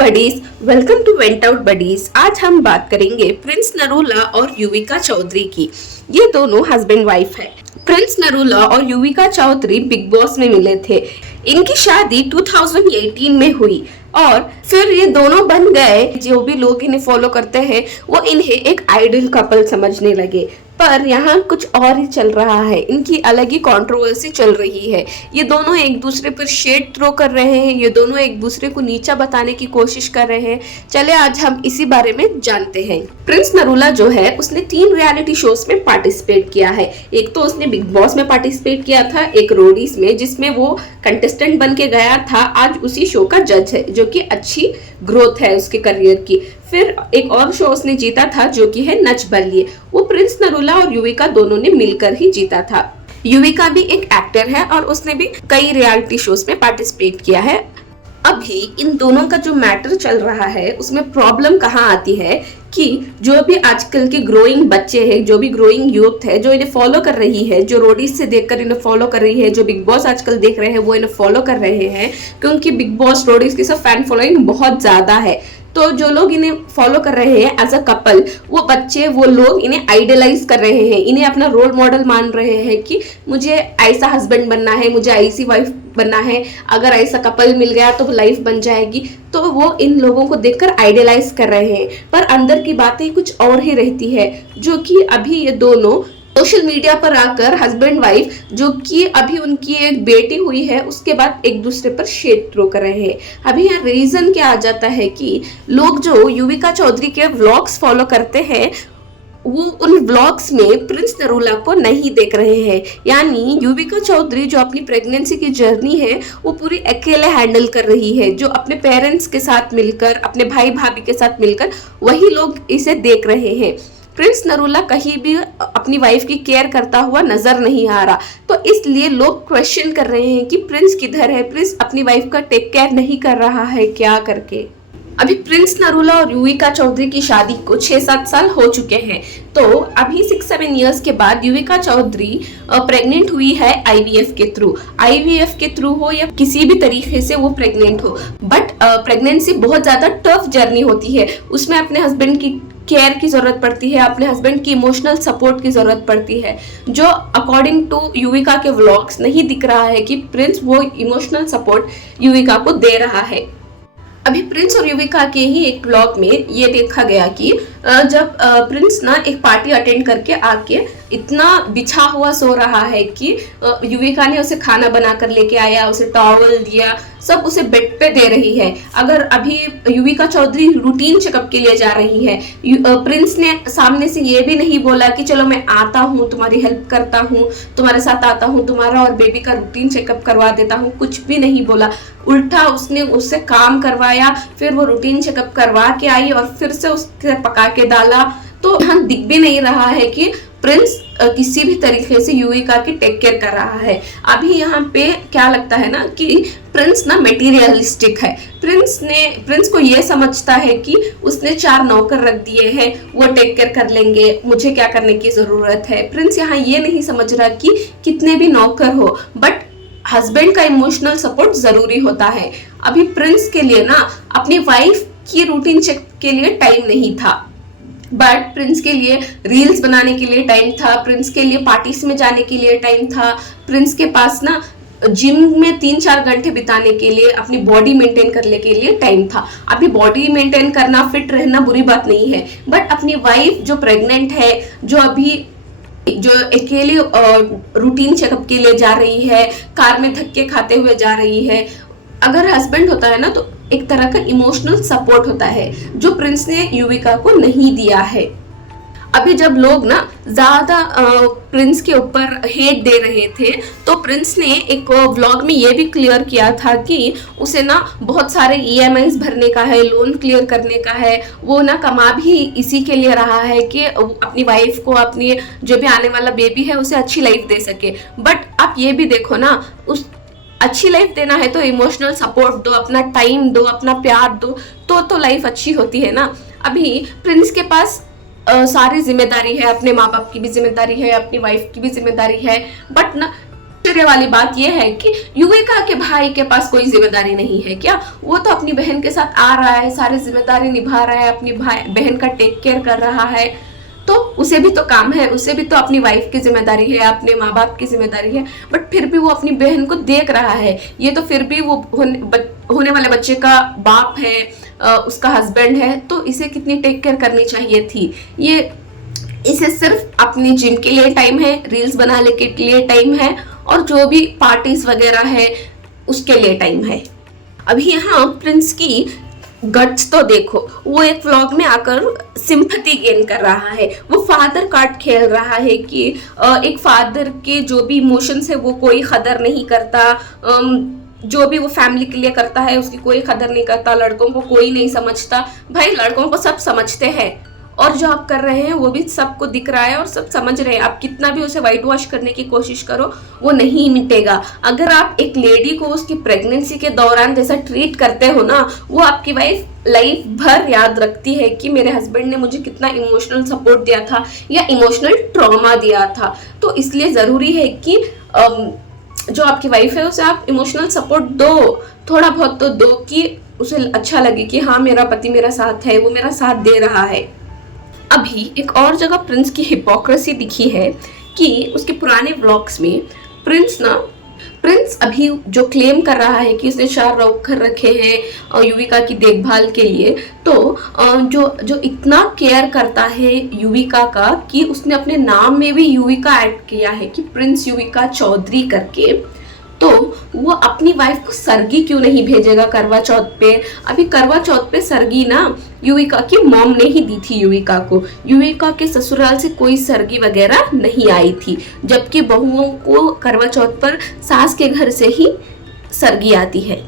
Buddies, welcome to went out buddies. आज हम बात करेंगे प्रिंस नरूला और युविका चौधरी की। ये दोनों हस्बैंड वाइफ है। प्रिंस नरूला और युविका चौधरी बिग बॉस में मिले थे। इनकी शादी 2018 में हुई और फिर ये दोनों बन गए। जो भी लोग इन्हें फॉलो करते हैं वो इन्हें एक आइडल कपल समझने लगे, पर यहाँ कुछ और ही चल रहा है। इनकी अलग ही कंट्रोवर्सी चल रही है। ये दोनों एक दूसरे पर शेड थ्रो कर रहे हैं, ये दोनों एक दूसरे को नीचा बताने की कोशिश कर रहे हैं। चले आज हम इसी बारे में जानते हैं। प्रिंस नरूला जो है उसने 3 रियलिटी शोज में पार्टिसिपेट किया है। एक तो उसने बिग बॉस में पार्टिसिपेट किया था, एक रोडीज में जिसमें वो कंटेस्टेंट बन के गया था। आज उसी शो का जज है, जो कि अच्छी ग्रोथ है उसके करियर की। फिर एक और शो उसने जीता था जो कि है नच बलिए। वो प्रिंस नरूला और युविका दोनों ने मिलकर ही जीता था। युविका भी एक एक्टर है और उसने भी कई रियलिटी शोज में पार्टिसिपेट किया है। अभी इन दोनों का जो मैटर चल रहा है उसमें प्रॉब्लम कहाँ आती है कि जो भी आजकल के ग्रोइंग बच्चे हैं, जो भी ग्रोइंग यूथ है, जो इन्हें फॉलो कर रही है, जो रोडीज से देखकर इन्हें फॉलो कर रही है, जो बिग बॉस आजकल देख रहे हैं वो इन्हें फॉलो कर रहे हैं, क्योंकि बिग बॉस रोडीज की सब फैन फॉलोइंग बहुत ज्यादा है। तो जो लोग इन्हें फॉलो कर रहे हैं एज अ कपल, वो बच्चे, वो लोग इन्हें आइडलाइज कर रहे हैं, इन्हें अपना रोल मॉडल मान रहे हैं कि मुझे ऐसा हस्बैंड बनना है, मुझे ऐसी वाइफ बनना है, अगर ऐसा कपल मिल गया तो लाइफ बन जाएगी। तो वो इन लोगों को देखकर आइडलाइज कर रहे हैं, पर अंदर की बातें कुछ और ही रहती है। जो कि अभी ये दोनों सोशल मीडिया पर आकर हस्बैंड वाइफ, जो कि अभी उनकी एक बेटी हुई है, उसके बाद एक दूसरे पर शेड थ्रो कर रहे हैं। अभी यहाँ रीजन क्या आ जाता है कि लोग जो युविका चौधरी के व्लॉग्स फॉलो करते हैं वो उन व्लॉग्स में प्रिंस नरूला को नहीं देख रहे हैं। यानी युविका चौधरी जो अपनी प्रेगनेंसी की जर्नी है वो पूरी अकेले हैंडल कर रही है, जो अपने पेरेंट्स के साथ मिलकर, अपने भाई भाभी के साथ मिलकर, वही लोग इसे देख रहे हैं। प्रिंस नरूला कहीं भी अपनी वाइफ की केयर करता हुआ नजर नहीं आ रहा, तो इसलिए लोग क्वेश्चन कर रहे हैं कि प्रिंस किधर है, प्रिंस अपनी वाइफ का टेक केयर नहीं कर रहा है क्या करके। अभी प्रिंस नरूला और युविका चौधरी की शादी को 6-7 साल हो चुके हैं। तो अभी 6-7 इयर्स के बाद युविका चौधरी प्रेग्नेंट हुई है आईवीएफ के थ्रू। आईवीएफ के थ्रू हो या किसी भी तरीके से वो प्रेग्नेंट हो, बट प्रेगनेंसी बहुत ज्यादा टफ जर्नी होती है। उसमें अपने हस्बैंड की केयर की जरूरत पड़ती है, अपने हस्बैंड की इमोशनल सपोर्ट की जरूरत पड़ती है, जो अकॉर्डिंग टू युविका के व्लॉग्स नहीं दिख रहा है कि प्रिंस वो इमोशनल सपोर्ट युविका को दे रहा है। अभी प्रिंस और युविका के ही एक व्लॉग में ये देखा गया कि जब प्रिंस ना एक पार्टी अटेंड करके आके इतना बिछा हुआ सो रहा है कि युविका ने उसे खाना बनाकर लेके आया, उसे टॉवल दिया, सब उसे बेड पे दे रही है। अगर अभी युविका चौधरी रूटीन चेकअप के लिए जा रही है, प्रिंस ने सामने से ये भी नहीं बोला कि चलो मैं आता हूँ, तुम्हारी हेल्प करता हूँ, तुम्हारे साथ आता हूँ, तुम्हारा और बेबी का रूटीन चेकअप करवा देता हूँ, कुछ भी नहीं बोला। उल्टा उसने उससे काम करवाया, फिर वो रूटीन चेकअप करवा के आई और फिर से उसके पका के डाला। तो यहाँ दिख भी नहीं रहा है कि प्रिंस किसी भी तरीके से युविका की टेक केयर कर रहा है। अभी यहाँ पे क्या लगता है ना कि प्रिंस ना मटेरियलिस्टिक है। प्रिंस को ये समझता है कि उसने 4 नौकर रख दिए हैं, वो टेक केयर कर लेंगे, मुझे क्या करने की जरूरत है। प्रिंस यहाँ ये नहीं समझ रहा कि कितने भी नौकर हो, बट हस्बैंड का इमोशनल सपोर्ट जरूरी होता है। अभी प्रिंस के लिए ना अपनी वाइफ की रूटीन चेक के लिए टाइम नहीं था, बट प्रिंस के लिए रील्स बनाने के लिए टाइम था, प्रिंस के लिए पार्टीज में जाने के लिए टाइम था, प्रिंस के पास ना जिम में 3-4 घंटे बिताने के लिए, अपनी बॉडी मेंटेन करने के लिए टाइम था। अभी बॉडी मेंटेन करना, फिट रहना बुरी बात नहीं है, बट अपनी वाइफ जो प्रेग्नेंट है, जो अभी जो अकेले रूटीन चेकअप के लिए जा रही है, कार में धक्के खाते हुए जा रही है, अगर हस्बैंड होता है ना तो एक तरह का इमोशनल सपोर्ट होता है, जो प्रिंस ने युविका को नहीं दिया है। अभी जब लोग ना ज्यादा प्रिंस के ऊपर हेट दे रहे थे, तो प्रिंस ने एक व्लॉग में ये भी क्लियर किया था कि उसे ना बहुत सारे ईएमआईज भरने का है, लोन क्लियर करने का है, वो ना कमा भी इसी के लिए रहा है कि अपनी वाइफ को, अपनी जो भी आने वाला बेबी है उसे अच्छी लाइफ दे सके। बट आप ये भी देखो ना, उस अच्छी लाइफ देना है तो इमोशनल सपोर्ट दो, अपना टाइम दो, अपना प्यार दो, तो लाइफ अच्छी होती है ना। अभी प्रिंस के पास सारी जिम्मेदारी है, अपने माँ बाप की भी जिम्मेदारी है, अपनी वाइफ की भी जिम्मेदारी है, बट ना आश्चर्य वाली बात यह है कि युविका के भाई के पास कोई जिम्मेदारी नहीं है क्या? वो तो अपनी बहन के साथ आ रहा है, सारी जिम्मेदारी निभा रहा है, अपनी भाई बहन का टेक केयर कर रहा है, तो उसे भी तो काम है, उसे भी तो अपनी वाइफ की जिम्मेदारी है, अपने माँ बाप की जिम्मेदारी है, बट फिर भी वो अपनी बहन को देख रहा है। ये तो फिर भी वो होने वाले बच्चे का बाप है, उसका हस्बैंड है, तो इसे कितनी टेक केयर करनी चाहिए थी। इसे सिर्फ अपनी जिम के लिए टाइम है, रील्स बनाने के लिए टाइम है, और जो भी पार्टीज वगैरह है उसके लिए टाइम है। अभी यहाँ प्रिंस की गट्स तो देखो, वो एक व्लॉग में आकर सिंपैथी गेन कर रहा है, वो फादर कार्ड खेल रहा है कि एक फादर के जो भी इमोशंस है वो कोई कदर नहीं करता, जो भी वो फैमिली के लिए करता है उसकी कोई कदर नहीं करता, लड़कों को कोई नहीं समझता। भाई लड़कों को सब समझते हैं, और जो आप कर रहे हैं वो भी सबको दिख रहा है और सब समझ रहे हैं। आप कितना भी उसे वाइट वॉश करने की कोशिश करो वो नहीं मिटेगा। अगर आप एक लेडी को उसकी प्रेगनेंसी के दौरान जैसा ट्रीट करते हो ना, वो आपकी वाइफ लाइफ भर याद रखती है कि मेरे हस्बैंड ने मुझे कितना इमोशनल सपोर्ट दिया था या इमोशनल ट्रॉमा दिया था। तो इसलिए ज़रूरी है कि जो आपकी वाइफ है उसे आप इमोशनल सपोर्ट दो, थोड़ा बहुत तो दो, कि उसे अच्छा लगे कि हाँ मेरा पति मेरा साथ है, वो मेरा साथ दे रहा है। अभी एक और जगह प्रिंस की हिपोक्रेसी दिखी है कि उसके पुराने व्लॉग्स में प्रिंस अभी जो क्लेम कर रहा है कि उसने 4 रॉकर रखे हैं युविका की देखभाल के लिए, तो जो इतना केयर करता है युविका का कि उसने अपने नाम में भी युविका ऐड किया है कि प्रिंस युविका चौधरी करके, तो वो अपनी वाइफ को सरगी क्यों नहीं भेजेगा करवा चौथ पे? अभी करवा चौथ पे सरगी ना युविका की मॉम ने ही दी थी युविका को, युविका के ससुराल से कोई सरगी वगैरह नहीं आई थी, जबकि बहुओं को करवा चौथ पर सास के घर से ही सरगी आती है।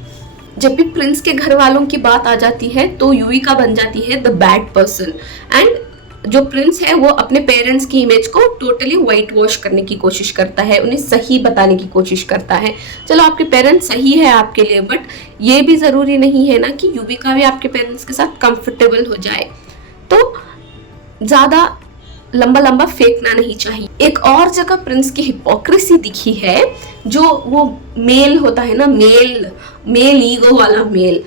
जब भी प्रिंस के घर वालों की बात आ जाती है तो युविका बन जाती है द बैड पर्सन, एंड जो प्रिंस है वो अपने पेरेंट्स की इमेज को टोटली वाइट वॉश करने की कोशिश करता है, उन्हें सही बताने की कोशिश करता है। चलो आपके पेरेंट्स सही है आपके लिए, बट ये भी जरूरी नहीं है ना कि युविका भी आपके पेरेंट्स के साथ कंफर्टेबल हो जाए, तो ज्यादा लंबा लंबा फेंकना नहीं चाहिए। एक और जगह प्रिंस की हिपोक्रेसी दिखी है, जो वो मेल होता है ना, मेल ईगो वाला मेल।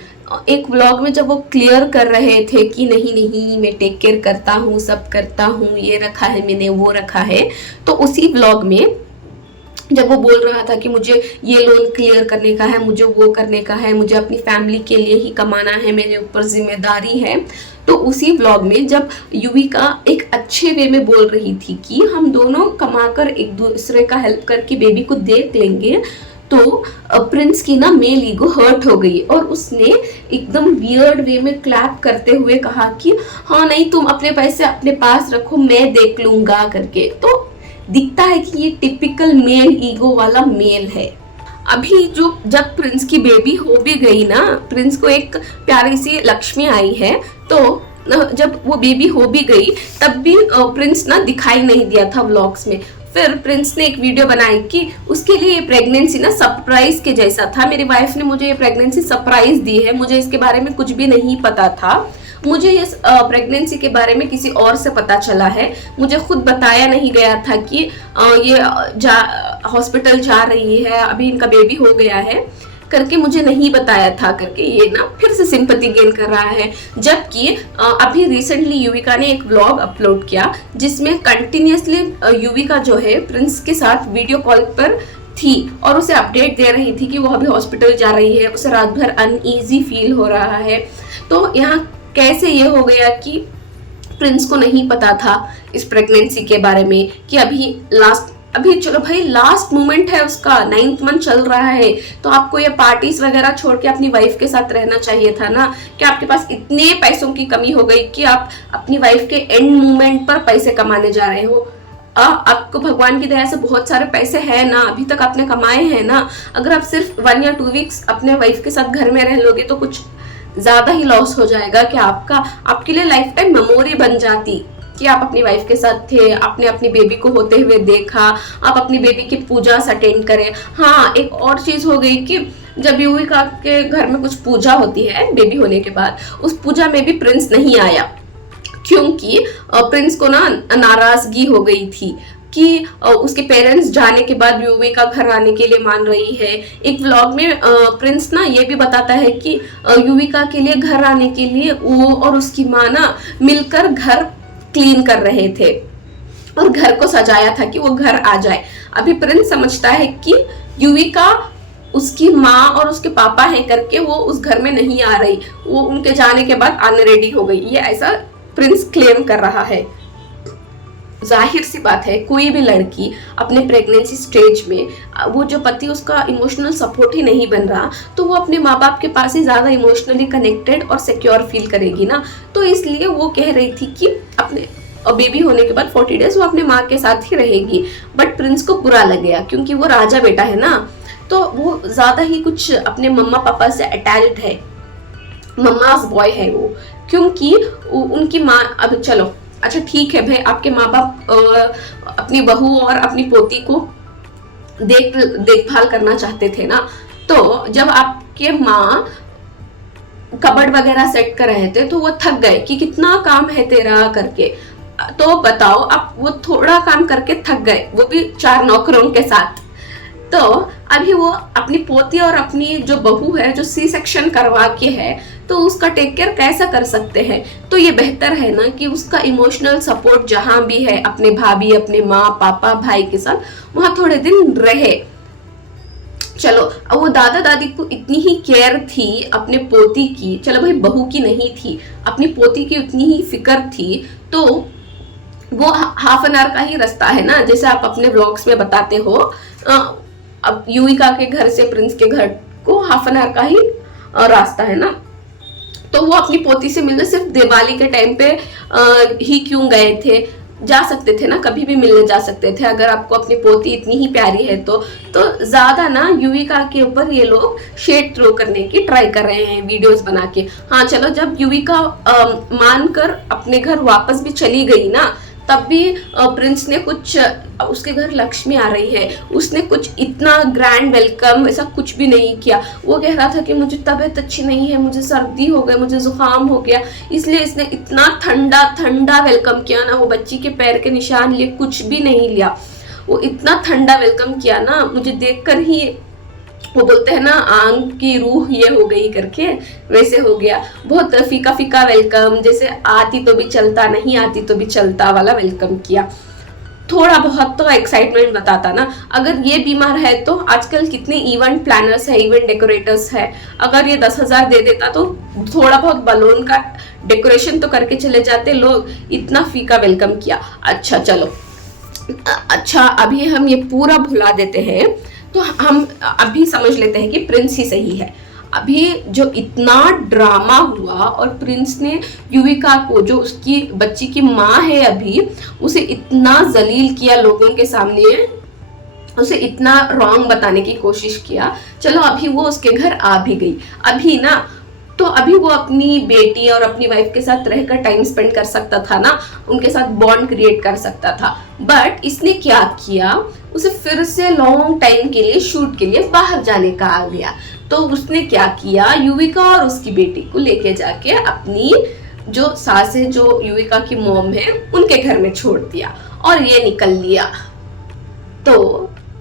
एक व्लॉग में जब वो क्लियर कर रहे थे कि नहीं मैं टेक केयर करता हूँ, सब करता हूँ, ये रखा है मैंने, वो रखा है, तो उसी व्लॉग में जब वो बोल रहा था कि मुझे ये लोन क्लियर करने का है, मुझे वो करने का है, मुझे अपनी फैमिली के लिए ही कमाना है, मेरे ऊपर जिम्मेदारी है, तो उसी व्लॉग में जब युविका एक अच्छे वे में बोल रही थी कि हम दोनों कमाकर एक दूसरे का हेल्प करके बेबी को देख लेंगे, तो प्रिंस की ना मेल ईगो हर्ट हो गई और उसने एकदम वियर्ड वे में क्लैप करते हुए कहा कि हाँ नहीं तुम अपने पैसे अपने पास रखो, मैं देख लूंगा करके। तो दिखता है कि ये टिपिकल मेल ईगो वाला मेल है। अभी जब प्रिंस की बेबी हो भी गई ना, प्रिंस को एक प्यारी सी लक्ष्मी आई है, तो जब वो बेबी हो भी गई तब भी प्रिंस ना दिखाई नहीं दिया था व्लॉग्स में। फिर प्रिंस ने एक वीडियो बनाई कि उसके लिए ये प्रेगनेंसी ना सरप्राइज के जैसा था, मेरी वाइफ ने मुझे ये प्रेगनेंसी सरप्राइज दी है, मुझे इसके बारे में कुछ भी नहीं पता था, मुझे ये प्रेगनेंसी के बारे में किसी और से पता चला है, मुझे खुद बताया नहीं गया था कि ये हॉस्पिटल जा रही है, अभी इनका बेबी हो गया है करके मुझे नहीं बताया था करके ये ना फिर से सिंपैथी गेन कर रहा है। जबकि अभी रिसेंटली युविका ने एक व्लॉग अपलोड किया जिसमें कंटिन्यूसली युविका जो है प्रिंस के साथ वीडियो कॉल पर थी और उसे अपडेट दे रही थी कि वो अभी हॉस्पिटल जा रही है, उसे रात भर अनईजी फील हो रहा है। तो यहाँ कैसे ये हो गया कि प्रिंस को नहीं पता था इस प्रेगनेंसी के बारे में कि अभी चलो भाई लास्ट मोमेंट है उसका, 9th मंथ चल रहा है, तो आपको ये पार्टीज वगैरह छोड़ के अपनी वाइफ के साथ रहना चाहिए था ना। कि आपके पास इतने पैसों की कमी हो गई कि आप अपनी वाइफ के एंड मोमेंट पर पैसे कमाने जा रहे हो। आपको भगवान की दया से बहुत सारे पैसे है ना, अभी तक आपने कमाए हैं ना। अगर आप सिर्फ 1 या 2 वीक्स अपने वाइफ के साथ घर में रह लोगे तो कुछ ज्यादा ही लॉस हो जाएगा कि आपके लिए लाइफ टाइम मेमोरी बन जाती कि आप अपनी वाइफ के साथ थे, आपने अपनी बेबी को होते हुए देखा, आप अपनी बेबी की पूजा अटेंड करें। हाँ, एक और चीज हो गई कि जब युविका के घर में कुछ पूजा होती है बेबी होने के बाद, उस पूजा में भी प्रिंस नहीं आया क्योंकि प्रिंस को ना नाराजगी हो गई थी कि उसके पेरेंट्स जाने के बाद युविका घर आने के लिए मान रही है। एक व्लॉग में प्रिंस ना ये भी बताता है कि युविका के लिए घर आने के लिए वो और उसकी माँ ना मिलकर घर क्लीन कर रहे थे और घर को सजाया था कि वो घर आ जाए। अभी प्रिंस समझता है कि युविका उसकी माँ और उसके पापा हैं करके वो उस घर में नहीं आ रही, वो उनके जाने के बाद आने रेडी हो गई, ये ऐसा प्रिंस क्लेम कर रहा है। जाहिर सी बात है कोई भी लड़की अपने प्रेगनेंसी स्टेज में वो जो पति उसका इमोशनल सपोर्ट ही नहीं बन रहा तो वो अपने माँ बाप के पास ही ज़्यादा इमोशनली कनेक्टेड और सिक्योर फील करेगी ना। तो इसलिए वो कह रही थी कि अपने बेबी होने के बाद 40 डेज वो अपने माँ के साथ ही रहेगी। बट प्रिंस को बुरा लग गया क्योंकि वो राजा बेटा है ना, तो वो ज़्यादा ही कुछ अपने मम्मा पापा से अटैच्ड है, मम्मास बॉय है वो, क्योंकि उनकी माँ अब चलो अच्छा ठीक है भाई, आपके माँ बाप अपनी बहू और अपनी पोती को देखभाल करना चाहते थे ना, तो जब आपके माँ कबर्ड वगैरह सेट कर रहे थे तो वो थक गए कि कितना काम है तेरा करके, तो बताओ अब वो थोड़ा काम करके थक गए, वो भी 4 नौकरों के साथ। तो अभी वो अपनी पोती और अपनी जो बहू है जो सी सेक्शन करवा के है तो उसका टेक केयर कैसा कर सकते हैं। तो ये बेहतर है ना कि उसका इमोशनल सपोर्ट जहां भी है अपने भाभी अपने माँ पापा भाई के साथ वहां थोड़े दिन रहे। चलो अब वो दादा दादी को इतनी ही केयर थी अपने पोती की, चलो भाई बहू की नहीं थी, अपनी पोती की उतनी ही फिक्र थी, तो वो हाफ एन आवर का ही रास्ता है ना, जैसे आप अपने व्लॉग्स में बताते हो। अब युविका के घर से प्रिंस के घर को हाफ एन आवर का ही रास्ता है ना, तो वो अपनी पोती से मिलने सिर्फ दिवाली के टाइम पे ही क्यों गए थे, जा सकते थे ना, कभी भी मिलने जा सकते थे अगर आपको अपनी पोती इतनी ही प्यारी है तो ज्यादा ना युविका के ऊपर ये लोग शेड थ्रो करने की ट्राई कर रहे हैं वीडियोस बना के। हाँ चलो, जब युविका मानकर अपने घर वापस भी चली गई ना, तब भी प्रिंस ने कुछ, उसके घर लक्ष्मी आ रही है, उसने कुछ इतना ग्रैंड वेलकम ऐसा कुछ भी नहीं किया। वो कह रहा था कि मुझे तबीयत अच्छी नहीं है, मुझे सर्दी हो गई, मुझे जुकाम हो गया, इसलिए इसने इतना ठंडा ठंडा वेलकम किया ना, वो बच्ची के पैर के निशान लिए कुछ भी नहीं लिया, वो इतना ठंडा वेलकम किया ना, मुझे देखकर ही वो बोलते हैं ना आंख की रूह ये हो गई करके, वैसे हो गया। बहुत फीका फीका वेलकम, जैसे आती तो भी चलता नहीं आती तो भी चलता वाला वेलकम किया। थोड़ा बहुत तो एक्साइटमेंट बताता ना। अगर ये बीमार है तो आजकल कितने इवेंट प्लानर्स है, इवेंट डेकोरेटर्स है, अगर ये 10,000 दे देता तो थोड़ा बहुत बलून का डेकोरेशन तो करके चले जाते लोग, इतना फीका वेलकम किया। अच्छा चलो, अच्छा अभी हम ये पूरा भुला देते हैं, तो हम अभी समझ लेते हैं कि प्रिंस ही सही है। अभी जो इतना ड्रामा हुआ और प्रिंस ने युविका को, जो उसकी बच्ची की माँ है अभी, उसे इतना जलील किया लोगों के सामने, उसे इतना रॉन्ग बताने की कोशिश किया। चलो अभी वो उसके घर आ भी गई, अभी ना तो अभी वो अपनी बेटी और अपनी वाइफ के साथ रहकर टाइम स्पेंड कर सकता था ना, उनके साथ बॉन्ड क्रिएट कर सकता था। बट इसने क्या किया, उसे फिर से लॉन्ग टाइम के लिए शूट के लिए बाहर जाने का आ गया। तो उसने क्या किया, युविका और उसकी बेटी को लेके जाके अपनी जो सास है, जो युविका की मॉम है, उनके घर में छोड़ दिया और ये निकल लिया। तो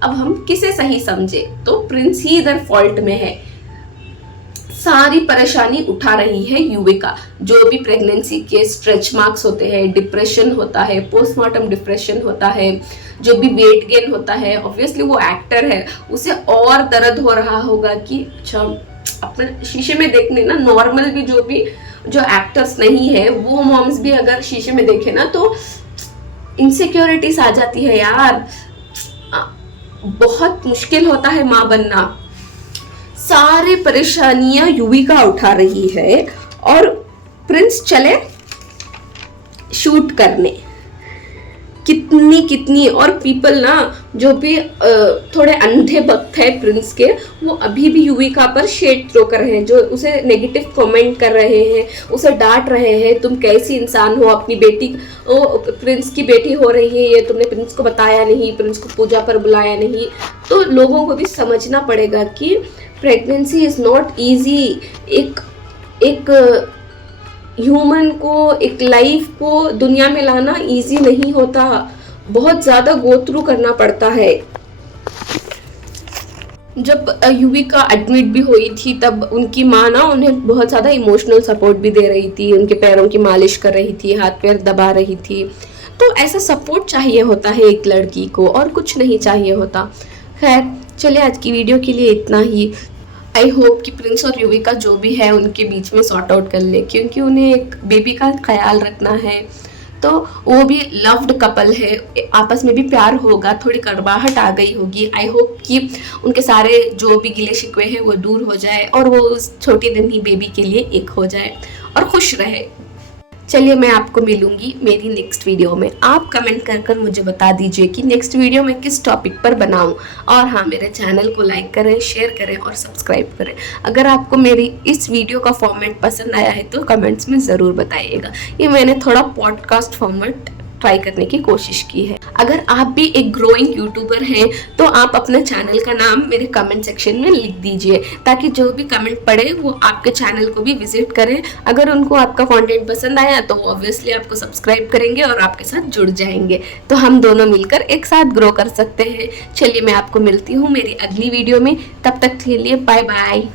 अब हम किसे सही समझे, तो प्रिंस ही इधर फॉल्ट में है। सारी परेशानी उठा रही है युविका। जो भी प्रेगनेंसी के स्ट्रेच मार्क्स होते हैं, डिप्रेशन होता है, पोस्टमार्टम डिप्रेशन होता है, जो भी वेट गेन होता है, ऑब्वियसली वो एक्टर है, उसे और दर्द हो रहा होगा कि अच्छा अपने शीशे में देखने ना, नॉर्मल भी जो एक्टर्स नहीं है वो मॉम्स भी अगर शीशे में देखे ना तो इनसिक्योरिटीज आ जाती है यार, बहुत मुश्किल होता है माँ बनना। सारी परेशानियां युविका उठा रही है और प्रिंस चले शूट करने। कितनी और पीपल ना जो भी थोड़े अंधे भक्त है प्रिंस के, वो अभी भी युविका पर शेड थ्रो कर रहे हैं, जो उसे नेगेटिव कमेंट कर रहे हैं, उसे डांट रहे हैं, तुम कैसी इंसान हो, अपनी बेटी प्रिंस की बेटी हो रही है ये तुमने प्रिंस को बताया नहीं, प्रिंस को पूजा पर बुलाया नहीं। तो लोगों को भी समझना पड़ेगा कि प्रेगनेंसी इज नॉट ईजी। एक ह्यूमन को, एक लाइफ को दुनिया में लाना इजी नहीं होता। बहुत ज़्यादा गो थ्रू करना पड़ता है। जब युविका एडमिट भी हुई थी तब उनकी माँ ना उन्हें बहुत ज़्यादा इमोशनल सपोर्ट भी दे रही थी, उनके पैरों की मालिश कर रही थी, हाथ पैर दबा रही थी। तो ऐसा सपोर्ट चाहिए होता है एक लड़की को, और कुछ नहीं चाहिए होता। खैर चलिए, आज की वीडियो के लिए इतना ही। आई होप कि प्रिंस और युविका जो भी है उनके बीच में सॉर्ट आउट कर ले, क्योंकि उन्हें एक बेबी का ख्याल रखना है। तो वो भी लव्ड कपल है, आपस में भी प्यार होगा, थोड़ी कड़वाहट आ गई होगी। आई होप कि उनके सारे जो भी गिले शिकवे हैं वो दूर हो जाए और वो उस छोटी दिन ही बेबी के लिए एक हो जाए और खुश रहे। चलिए, मैं आपको मिलूंगी मेरी नेक्स्ट वीडियो में। आप कमेंट कर मुझे बता दीजिए कि नेक्स्ट वीडियो में किस टॉपिक पर बनाऊं। और हाँ, मेरे चैनल को लाइक करें, शेयर करें और सब्सक्राइब करें। अगर आपको मेरी इस वीडियो का फॉर्मेट पसंद आया है तो कमेंट्स में ज़रूर बताइएगा। ये मैंने थोड़ा पॉडकास्ट फॉर्मेट ट्राई करने की कोशिश की है। अगर आप भी एक ग्रोइंग यूट्यूबर हैं तो आप अपने चैनल का नाम मेरे कमेंट सेक्शन में लिख दीजिए, ताकि जो भी कमेंट पढ़े वो आपके चैनल को भी विजिट करें। अगर उनको आपका कंटेंट पसंद आया तो ऑब्वियसली आपको सब्सक्राइब करेंगे और आपके साथ जुड़ जाएंगे, तो हम दोनों मिलकर एक साथ ग्रो कर सकते हैं। चलिए, मैं आपको मिलती हूँ मेरी अगली वीडियो में। तब तक के लिए बाय बाय।